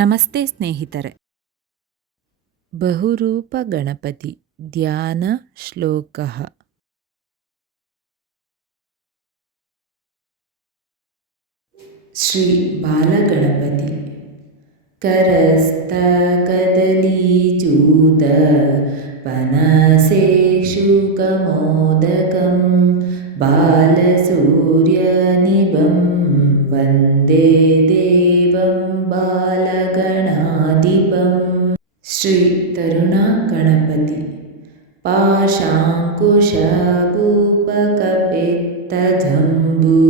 ನಮಸ್ತೆ ಸ್ನೇಹಿತರೆ. ಬಹುರೂಪ ಗಣಪತಿ ಧ್ಯಾನ ಶ್ಲೋಕಃ. ಶ್ರೀ ಬಾಲಗಣಪತಿ ಕರಸ್ಥ ಕದಲೀಚೂತ ಪನಸೇಕ್ಷುಕಮೋದಕಂ ಬಾಲಸೂರ್ಯನಿಭಂ ವಂದೇ ದೇವಂ ಬಾಲಗಣಾಧಿಪಂ. ಶ್ರೀ ತರುಣಾ ಗಣಪತಿ ಪಾಶಾಂಕುಶಭೂಪಕಪೆತ್ತಜಂಬೂ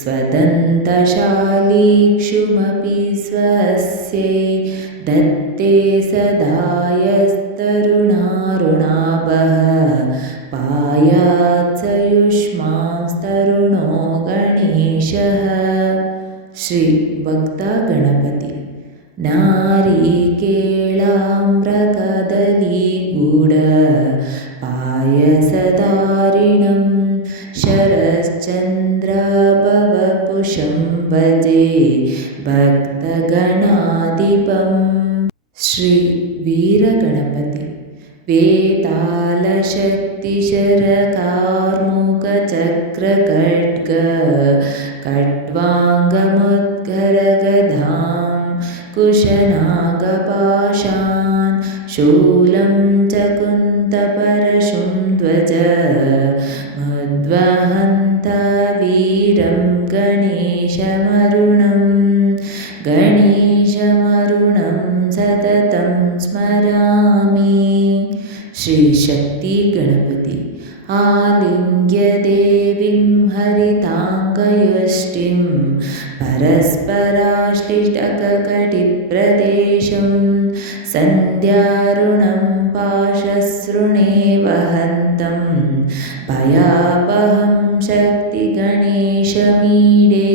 ಸ್ವದಂತಶಾಲೀಕ್ಷುಮಪಿ ಸ್ವಸ್ಯೈ ದತ್ತೇ ಸದಾಯಸ್ತರುಣಾರುಣಾಭಃ ಪಾಯಾತ್ಸಯುಷ್ಮಾಂಸ್ತರುಣೋ ಗಣೇಶಃ. ಶ್ರೀ ಭಕ್ತ ಗಣಪತಿ ನಾರಿಕೇಳಾಮ್ರಕದಲೀಗೂಢ ಪಾಯಸಧಾರಿಣಂ ಶರಶ್ಚಂದ್ರಭವಪುಷಂ ಭಜೆ ಭಕ್ತಗಣಾಧಿಪಂ. ಶ್ರೀ ವೀರಗಣಪತಿ ವೇತಾಲಶಕ್ತಿಶರಕಾರ್ಮುಕಚಕ್ರಖಡ್ಗ ಖಡ್ವಾಂಗಮುದ್ಗರಗಧಾಂ ಕುಶನಾಗಪಾಶಾನ್ ಶೂಲಂ ಚ ಕುಂತಪರಶುಂ ಧ್ವಜ ಮುದ್ವಹಂತ ವೀರಂ ಗಣೇಶಮರುಣಂ ಸತತಂ ಸ್ಮರಾಮಿ. ಶ್ರೀ ಶಕ್ತಿ ಗಣಪತಿ ಆಲಿಂಗ್ಯ ದೇವಿಂ ಹರಿತಾಂಗಯಷ್ಟಿಂ ಪರಸ್ಪರಾಶ್ಲಿಷ್ಟಕಕಟಿಪ್ರದೇಶಂ ಸಂಧ್ಯಾರುಣಂ ಪಾಶಸೃಣೇ ವಹಂತಂ ಭಯಾಪಹಂ ಶಕ್ತಿ ಗಣೇಶಮೀಡೇ.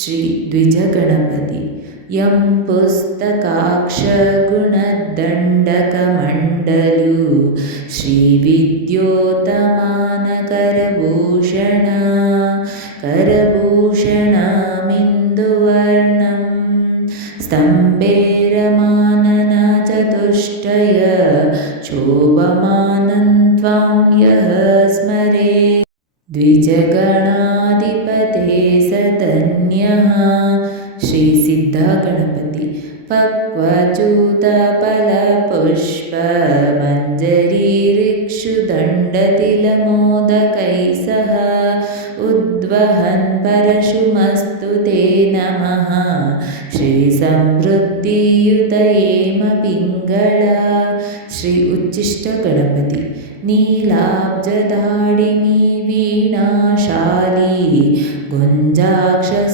ಶ್ರೀ ದ್ವಿಜ ಗಣಪತಿ ಯಂ ಪುಸ್ತಕಾಕ್ಷಗುಣದಂಡಕಮಂಡಲು ಶ್ರೀ ವಿದ್ಯೋತಮಾನ ಕರಭೂಷಣಮಿಂದುವರ್ಣಂ ಸ್ತಂಭೇರಮಾನನ ಚತುಷ್ಟಯ ಶೋಭಮಾನಂ ತ್ವಾಂ ಯಃ ಸ್ಮರೆ ದ್ವಿಜಗಣಾಧಿಪತೆ ಸಧನ್ಯಃ. ಶ್ರೀ ಸಿದ್ಧ ಗಣಪತಿ ಪಕ್ವಚ್ಯುತ ಫಲಪುಷ್ಪ ಮಂಜರೀರಿಕ್ಷುದಂಡತಿಲಮೋದಕೈ ಸಹ ಉದ್ವಹನ್ ಪರಶುಮಸ್ತು ತೇ ನಮಃ. ಶ್ರೀ ಸಮೃದ್ಧಿಯುತಯೇಮ ಪಿಂಗಳ. ಶ್ರೀ ಉಚ್ಚಿಷ್ಟ ಗಣಪತಿ ನೀಲಾಬ್ಜಧಾಡಿನಿ ವೀಣಾಶಾಲಿ ಗುಂಜಾಕ್ಷಸೂತ್ರಕಂ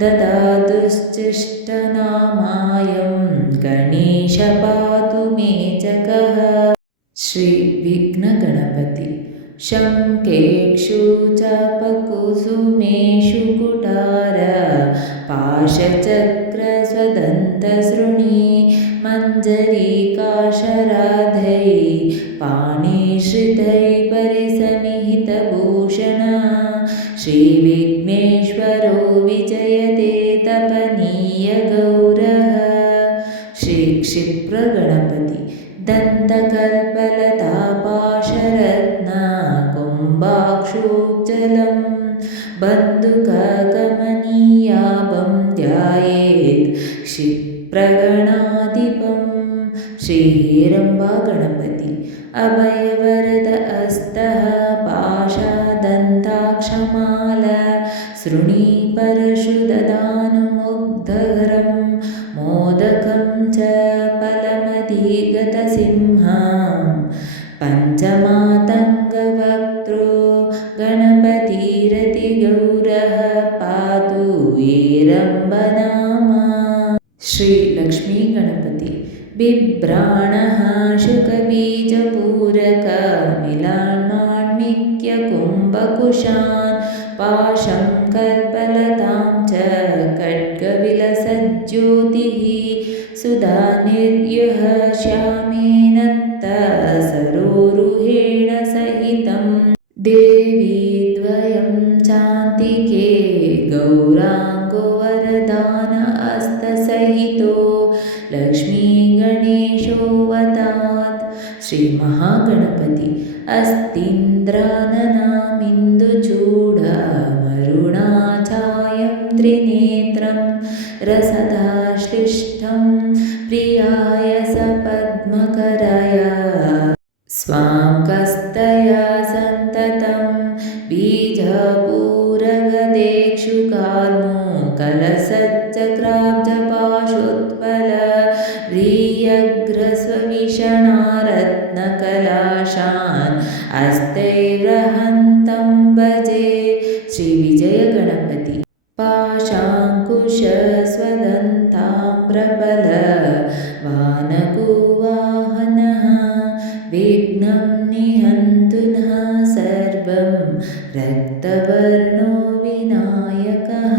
ದದಾತುಶ್ಚಿಷ್ಟನಾಮಾಯಂ ಗಣೇಶ ಪಾತು ಮೇ ಚಕಃ. ಶ್ರೀ ವಿಘ್ನ ಗಣಪತಿ ಶಂಖೇಕ್ಷು ಚಾಪಕುಸುಮೇಷು ಕುಟಾರ ಪಾಶಚಕ್ರ ಸ್ವದಂತಸೃಣಿ ಮಂಜರೀಕಾಶರಾಧೈ ಪಾಣಿಶ್ರಿತೈ ಪರಿಸಮಿಹಿತಭೂಷಣ. ಶ್ರೀ ವಿಘ್ನೇಶ್ವರೋ ವಿಜಯತೆ ತಪನೀಯ ಗೌರಃ. ಶ್ರೀ ಕ್ಷಿಪ್ರ ಗಣಪತಿ ದಂತಕಲ್ಪಲತಾ ಪಾಶರತ್ನ ಕುಂಭಾಕ್ಷೋಜ್ಜಲಂ ಬಂಧುಕಗಮನೀಯಾಭಂ ಧ್ಯಾಯೇತ್ ಕ್ಷಿಪ್ರಗಣಾಧಿಪಂ. ಶ್ರೀ ಹೇರಂಬ ಗಣಪತಿ ಅಭಯವರದ ಹಸ್ತಃ ಪಾಶದಂತಾಕ್ಷಮಾಲ ಸೃಣಿ ಪರಶು ದದಾನು ಮುಗ್ಧರಂ ಮೋದಕಂ ಚ ಫಲಮಧಿಗತ ಸಿಂಹಂ ಪಂಚಮಾತಂಗವಕ್ತ್ರೋ ಗಣಪತಿರತಿ ಗೌರಃ ಪಾತು ಹೇರಂಬನಾಮ. ಶ್ರೀ ಲಕ್ಷ್ಮೀ ಗಣಪತಿ ಬಿಭ್ರಾಣಃ ಶುಕಬೀಜಪೂರಕ ಮಿಲಾನ್ಮಾಣ್ಮಿಕ್ಯ ಕುಂಭಕುಶಾನ್ ಪಾಶಂ ಕಲ್ಪಲತಾಂ ಚ ಖಡ್ಗವಿಲಸಜ್ಯೋತಿಃ ಸುಧಾ ನಿರ್ಯುಹ ಶ್ಯಾಮೇನತ್ತ ಸರೋರುಹೇಣ ಸಹಿತಂ. ದೇವಿ ದ್ವಯಂ ಚಾಂತಿಕೆ ಗೌರಾಂಗೋ ವರದಾನ हस्तसहितो लक्ष्मीगणेशोऽवतात्। श्रीमहागणपति अस्तीन्द्राननामिन्दुचूडमरुणाचायं त्रिनेत्रं रसदाश्लिष्टं प्रियाय सपद्मकरया स्वां कस्तया सन्ततं बीजपूरगदेक्षुकार्मो कलसज्जग्राब्जपाशोत्पलव्रीयग्रस्वविषणारत्नकलाशान् हस्तैर्वहन्तं भजे। श्रीविजयगणपति पाशाङ्कुशस्वदन्ताम्रफलवानकुवाहनः विघ्नं निहन्तु नः सर्वं रक्तवर्णो विनायकः।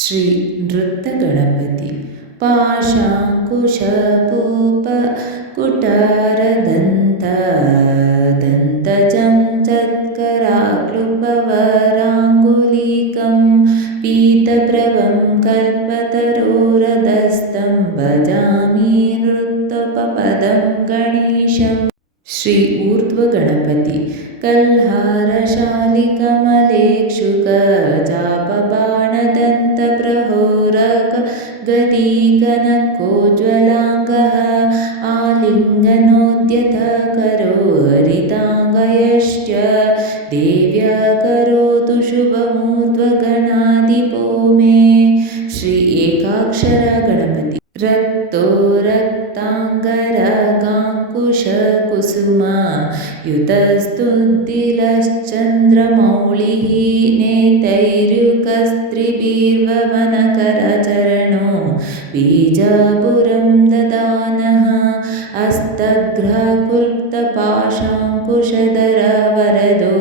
श्री नृत्यगणपति पाशाङ्कुशपूपकुटारदन्तदन्तजं चत्कराक्लुपवराङ्गुलीकं पीतप्रभं कल्पतरोरधस्तं भजामि नृत्योपपदं गणेशम्। श्री ऊर्ध्वगणपति कल्हारशालिकमलेक्षुकचापबाणदन्तप्रहोरकगदीकनकोज्ज्वलाङ्गः आलिङ्गनोद्यतकरो हरिताङ्गयश्च देव्या करोतु शुभमूर्ध्वगणाधिपो मे। श्री एकाक्षर गणपति रक्तो रक्ताङ्गरगाङ्कुशकुसुम युतस्तुतिलश्चन्द्रमौलिः नेतैर्युकस्त्रिभिर्ववनकरचरणो बीजापुरं ददानः हस्तग्रहकुल्प्तपाशाङ्कुशधर वरदो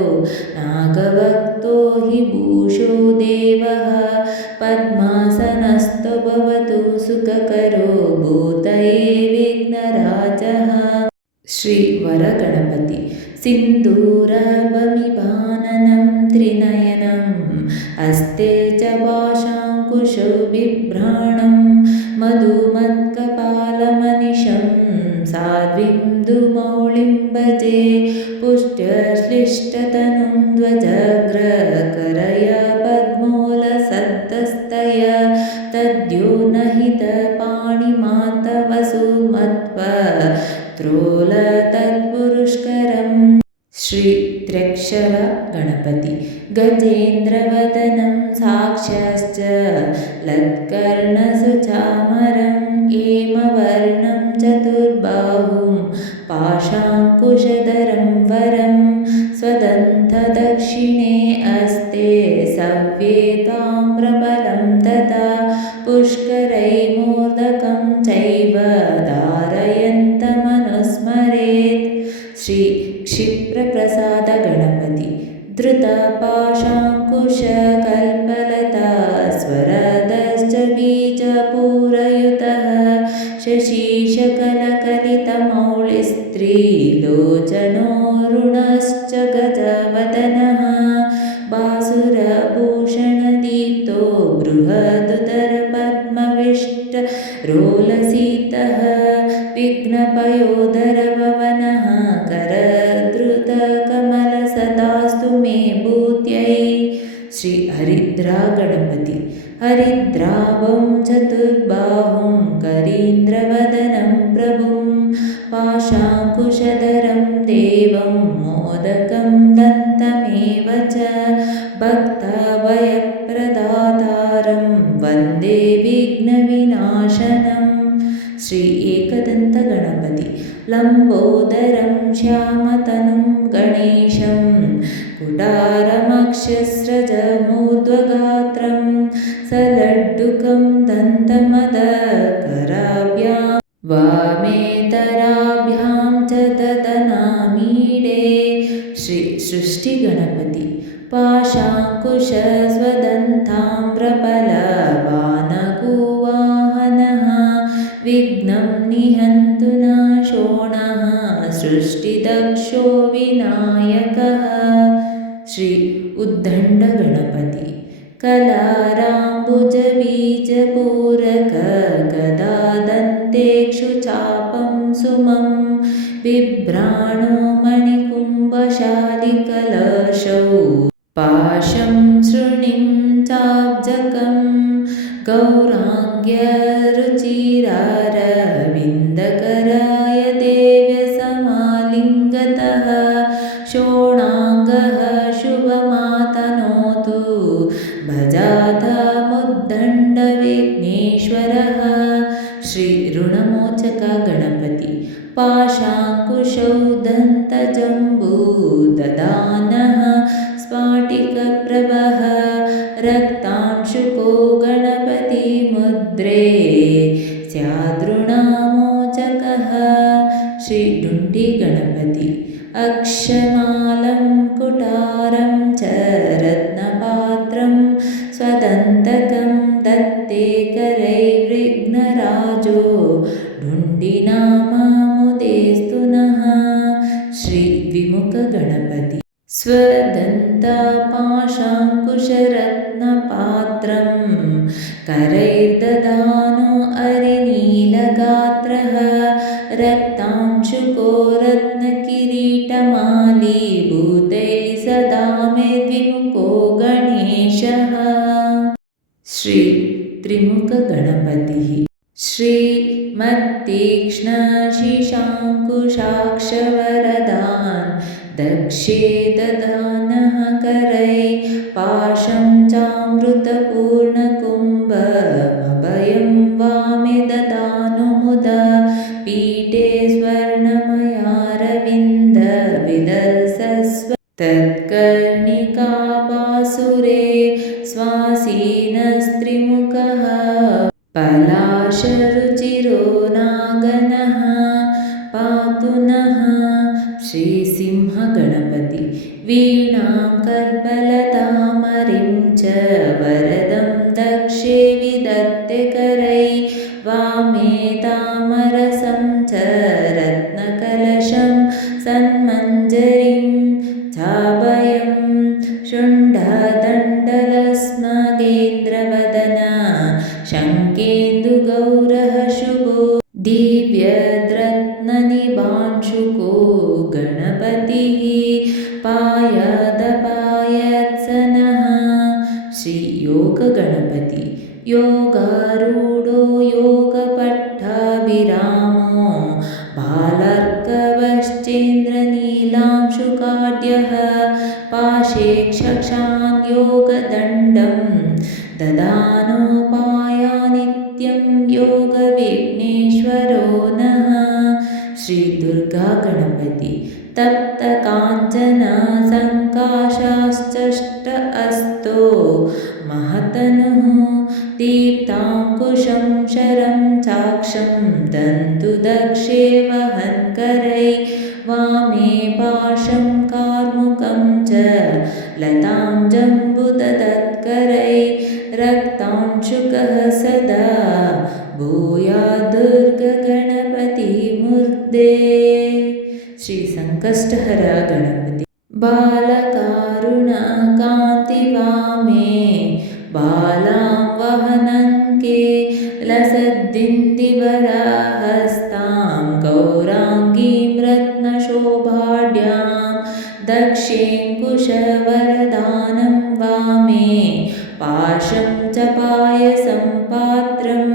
नागभक्तो हि भूषो देवः पद्मासनस्थो भवतु सुखकरो भूतये विघ्नराजः। श्री वरगणपति सिन्दूरभमिभाननं त्रिनयनं हस्ते च पाशाङ्कुशो बिभ्राणं मधुमत्कपालमनिशं साध्वीन्दुमौलिं भजे पुष्ट्यश्लिष्टतनुं ध्वजग्रकरया पद्मोलसद्दस्तय तद्योनहितपाणिमातवसुमत्वत्रोलतत्पुरुष्करम्। श्री त्र्यक्षर गणपति गजेन्द्रवदनं साक्षाश्च लत्कर्णसुचामरं हेमवर्णं चतुर्बाहुं पाशाङ्कुशधरं वरं स्वदन्तदक्षिणे हस्ते सव्येताम्रफलं तथा पुष्करैर्मोदकं चैव धारयन्तमनुस्मरेत्। श्री क्षिप्रप्रसाद गणपति धृतपाशाङ्कुशकल्पलता स्वरदश्च बीजपूरयुतः शशीशकलकलितमौलिस्त्रीलोचनोरुणश्च गजवदनः बासुरभूषणदीप्तो बृहदुदरपद्मविष्टरोलसितः विघ्नपयोधरभवनः करधृतकमलसदास्तु मे भूत्यै। श्री हरिद्रा गणपति हरिद्राभं चतुर्बाहुं करीन्द्रवदनं प्रभुं पाशाङ्कुशधरं देवं मोदकं दन्तमेव च भक्ताभयप्रदातारं वन्दे विघ्नविनाशनम्। श्री एकदन्तगणपति लम्बोदरं श्यामतनुं गणेशं कुटारमक्षस्रजमूर्ध्वगात्रं सलड्डुकं दन्तमदकराभ्यां वामेतराभ्यां च ददनामीडे। श्री सृष्टिगणपति पाशाङ्कुशस्वदन्ताम्रफलवानकुवाहनः विघ्नं निहन्तु न शोणः सृष्टिदक्षो विनायकः। श्री उद्दण्डगणपति कलाराम्बुजबीजपूरक गदादन्तेक्षु चापं सुमं बिभ्राणो मणिकुम्भशालिकलशौ पाशं शृणिं चाब्जकं गौराङ्ग्यरुचिरारविन्दकराय देव्यसमालिङ्गतः शोणाङ्गः शुभमातनोतु भजाधामुद्दण्डविघ्नेश्वरः। ಶ್ರೀ ಋಣಮೋಚಕ ಗಣಪತಿ ಪಾಶಾಂಕುಶೌ ದಂತಜಂಬೂದದಾನಃ ಸ್ಫಾಟಿಕಪ್ರಭಃ ರಕ್ತಾಂಶುಕೋ ಗಣಪತಿ ಮುದ್ರೇ ಸ್ಯಾದೃಣಮೋಚಕಃ. ಶ್ರೀ ಡುಂಡಿ ಗಣಪತಿ ಅಕ್ಷಮಾಲಂ ಕುಟಾರಂ ಚ ರತ್ನಪಾತ್ರಂ ಸ್ವದಂತಕಂ ದತ್ತೇ ಕರೈರ್ವಿಘ್ನರಾಜೋ ಡುಂಡಿನಾಮಾಮುದೇಸ್ತು ನಃ. ಶ್ರೀ ದ್ವಿಮುಖ ಗಣಪತಿ ಸ್ವದಂತಪಾಶಾಂಕುಶರತ್ನಪಾತ್ರಂ ಕರೈರ್ದದಾನೋ ಅರಿನೀಲಗಾತ್ರಃ ರಕ್ತಾಂಶುಕೋ ರತ್ನಕಿರೀಟಮಾಲೀಭೂತೈः ಸದಾ ಮೇ ದ್ವಿಮುಖೋ ಗಣೇಶಃ. ಶ್ರೀ ತ್ರಿಮುಖ ಗಣಪತಿ ಶ್ರೀಮತ್ತೀಕ್ಷ್ಣ ಶಶಾಂಕುಶಾಕ್ಷವರದಾನ್ ದಕ್ಷೇ ದದಾನಃ ಕರೈ ಪಾಶಂ ಚಾಮೃತಪೂರ್ಣಕುಂಭಮಭಯಂ ವಾಮೆ ದದಾನು ಮುದಾ ಪೀಠೆ ಸ್ವರ್ಣಮಯಾರವಿಂದ ವಿಲಸಸ್ವ ತತ್ಕರ್ಣಿಕಾಭಾಸುರೆ ಸ್ವಾಸೀನಸ್ತ್ರಿಮುಖಃ ಪಲಾಶರುಚಿರೋ ನಾಗನಃ ಪಾತು ನಃ. ಶ್ರೀ ಸಿಂಹ ಗಣಪತಿ ವೀಣಾಂ ಕಲ್ಪಲತಾಮರಿಂ ಚ ವರದಂ ದಕ್ಷೇ ವಿದತ್ತೆ ಕರೈ ವಾಮೇ ತಾಮರಸಂ ಚ ರತ್ನಕಲಶಂ ಸನ್ಮಂಜರಿಂ ಚಾಭಯಂ ಶುಂಢದಂಡಲಸ್ಮಗೇಂದ್ರವದನ ಶಂಕೇಂದುಗೌರಃ ಶುಭೋ ದಿವ್ಯದ್ರತ್ನನಿಭಾಂಶುಕೋ ಗಣಪತಿಃ ಪಾಯದಪಾಯತ್ಸನಃ. ಶ್ರೀ ಯೋಗ ಗಣಪತಿ ಯೋಗಾರೂಢೋ ಯೋಗಪಟ್ಟಾಭಿರಾಮೋ ಬಾಲಾರ್ಕವಶ್ಚೇಂದ್ರನೀಲಾಂಶುಕಾಢ್ಯಃ ಪಾಶೇ ಕ್ಷಕ್ಷಾನ್ ಯೋಗದಂಡಂ ದದಾನೋಪಾಯಾನಿತ್ಯಂ ಯೋಗವಿಘ್ನೇಶ್ವರೋ ನಃ. ಶ್ರೀ ದುರ್ಗಾ ಗಣಪತಿ ತಪ್ತ ಕಾಂಚನ ಸಂಕಾಶಾಶ್ಚಷ್ಟ ಹಸ್ತೋ ಮಹತನುಃ ದೀಪ್ತಾಂಕುಶಂ ಶರಂ ಚಾಕ್ಷಂ ದಂತು ದಕ್ಷೇ ವಹನ್ ಕರೈ ವಾಮೇ ಪಾಶಂ ಕಾರ್ಮುಕಂ ಚ ಲತಾಂ ಜಂಬುದದತ್ಕರೈ ರಕ್ತಾಂಶುಕಃ ಸದಾ ಭೂಯಾತ್ ದುರ್ಗ ಗಣಪತಿ ಮೂರ್ಧೇ. ಶ್ರೀ ಸಂಕಷ್ಟಹರ ಗಣಪತಿ ಬಾಲಕಾರುಣ ಕಾಂತಿ ವಾಮೇ ಬಾಲಾಂ ವಹನಂಕೆ ಲಸದ್ದಿಂದಿವರಹಸ್ತಾಂ ಗೌರಾಂಗೀಂ ರತ್ನಶೋಭಾಢ್ಯಾಂ ದಕ್ಷೇಂಕುಶವರದಾನಂ ವಾಮೇ ಪಾಶಂ ಚ ಪಾಯಸಂ ಪಾತ್ರಂ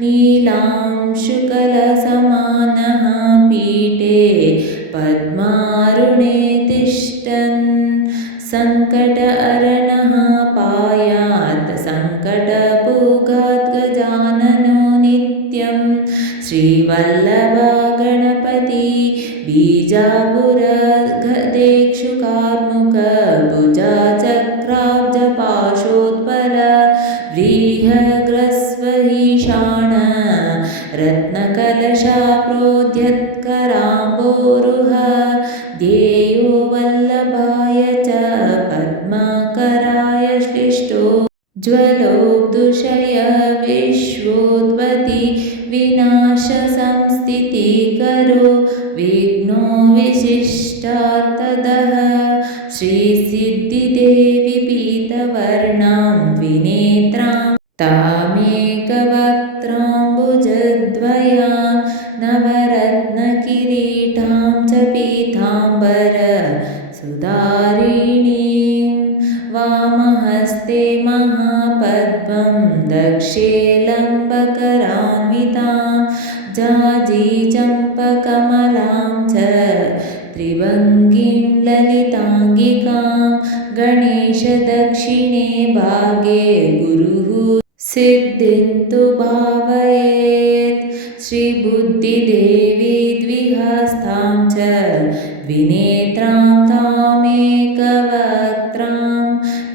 ನೀಲಾಂಶುಕಲಸಮಾನಃ ಪೀಠೆ ಪದ್ಮಾರುಣೇ ತಿಷ್ಠನ್ ಸಂಕಟಹರಣಃ ಪಾಯಾತ್ ಸಂಕಟಭೋಗಾತ್ ಗಜಾನನೋ ನಿತ್ಯಂ. ಶ್ರೀವಲ್ಲಭ ಗಣಪತಿ ಬೀಜಾಪುರಗದೇಕ್ಷು ಕಾರ್ಮುಕ ಭುಜಾ ಚಕ್ರಾಬ್ಜ ಪಾಶೋತ್ಪಲ ವ್ರೀಹಗ್ರಸ್ವಹೀಷಾಣ ರತ್ನಕಲಶ ಪ್ರೋದ್ಯತ್ಕರಾಂಬೋರುಹ ಧ್ಯೇಯೋ ವಲ್ಲಭಾಯ ಚ ಪದ್ಮಕರಾಯ ಶ್ಲಿಷ್ಟೋ ಜ್ವಲೋಬ್ದುಷಯ ವಿಶ್ವೋತ್ಪತ್ತಿ ವಿನಾಶ ಸಂಸ್ಥಿತಿಕರೋ ವಿಘ್ನೋ ವಿಶಿಷ್ಟಾರ್ಥದಃ. ಶ್ರೀ सिद्धिदेवी पीतवर्णां द्विनेत्रां तामेकवक्त्राम्बुजद्वयां नवरत्नकिरीटां च पीताम्बर सुधारिणीं वामहस्ते महापद्मं दक्षे लम्बकरान्वितां जाजीचम्पकमलां च त्रिभङ्गिं ललिताङ्गिकां गणेशदक्षिणे भागे गुरुः सिद्धिन्तु भावयेत् श्रीबुद्धिदेवी द्विहस्तां च द्विनेत्रां तामेकवक्त्रां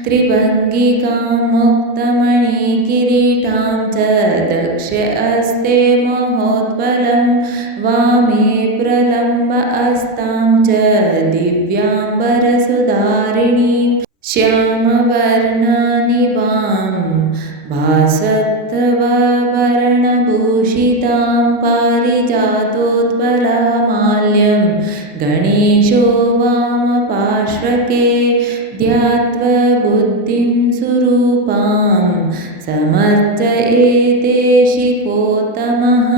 त्रिभङ्गिकां मुक्तमणिकिरीटां च दक्षहस्ते महोत्पलं वामे प्रलम्ब अस्तां च दिव्याम्बरसुधारिणीं श्यामवर्णनिभां भासत्तववर्णभूषितां पारिजातोत्पलमाल्यं गणेशो वामपार्श्वके ध्यात्वा बुद्धिं सुरूपां समर्चयेते शिखोत्तमः.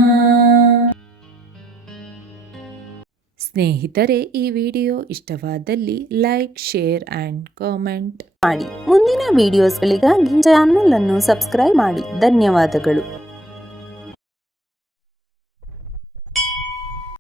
ಸ್ನೇಹಿತರೆ, ಈ ವಿಡಿಯೋ ಇಷ್ಟವಾದಲ್ಲಿ ಲೈಕ್, ಶೇರ್ ಆ್ಯಂಡ್ ಕಾಮೆಂಟ್ ಮಾಡಿ. ಮುಂದಿನ ವಿಡಿಯೋಸ್ಗಳಿಗಾಗಿ ಚಾನಲ್ ಅನ್ನು ಸಬ್ಸ್ಕ್ರೈಬ್ ಮಾಡಿ. ಧನ್ಯವಾದಗಳು.